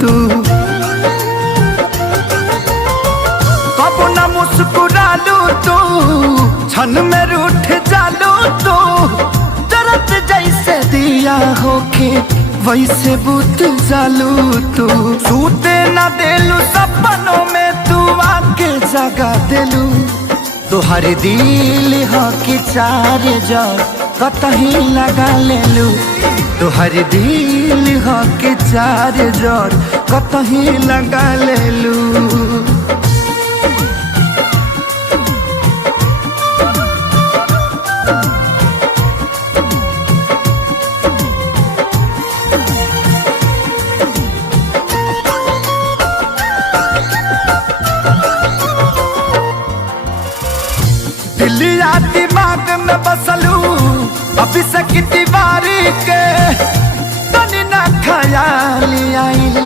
तू। कब न मुस्कुरालू तू, क्षण में रूठ जालू तू। दर्द जैसे दिया होके वैसे बुत जालू तू। सूते न देलू सपनों में तू आके जगा देलू। तुहर दिल हो कि चार जड़ कतही लगा लेलू। तुहर दिल हो कि चार जड़ कतही लगा लेलू। दिलिया दिमाग में बसल